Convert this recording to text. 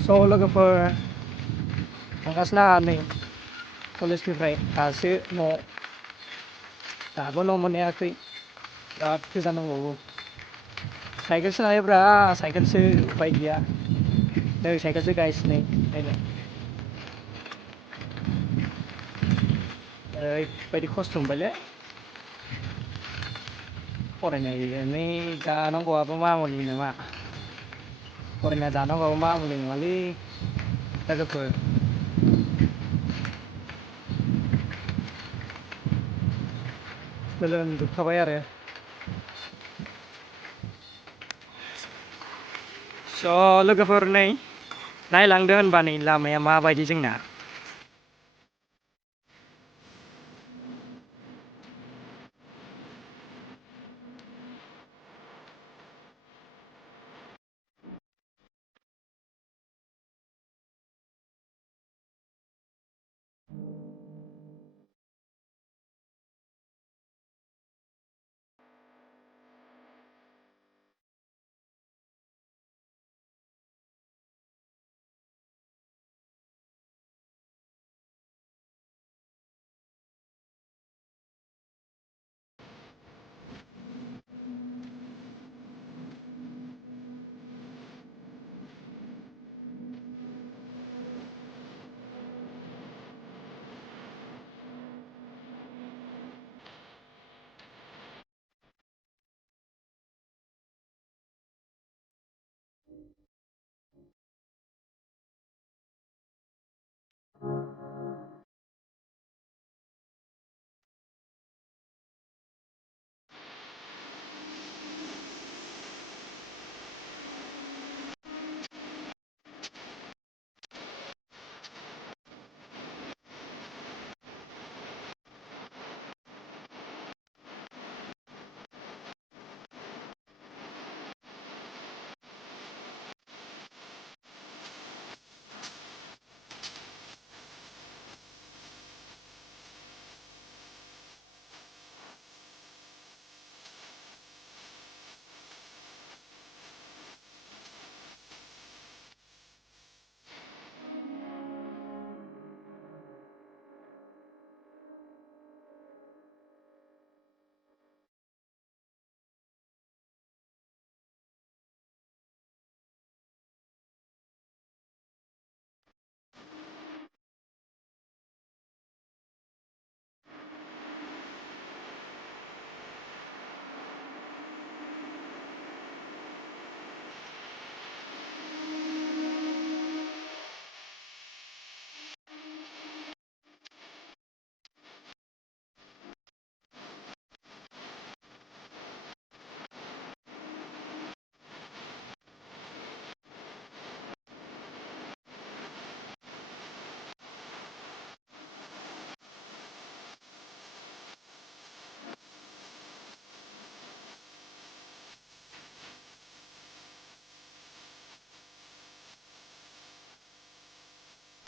स' लोगोफोर थांगासिनो आंहा नै कलेजनिफ्राय दासो न'आव दाबो न' मोनहैयाखै बिराद गोजान दंबावो साइकेलसो लायोब्रा साइकेलसो उफाय गैया नै साइकेलसो गाइस नै नायलाय ओरैबायदि खस्थ' मोनबायलै फरायनानै जानांगौआबो मामुलि नङा फरायना जानांगौआबो मामुलि नङालै लोगोफोर लोमजोबखाबाय आरो स' लोगोफोर नै नायलांदो होनबा नै लामाया माबायदि जोंना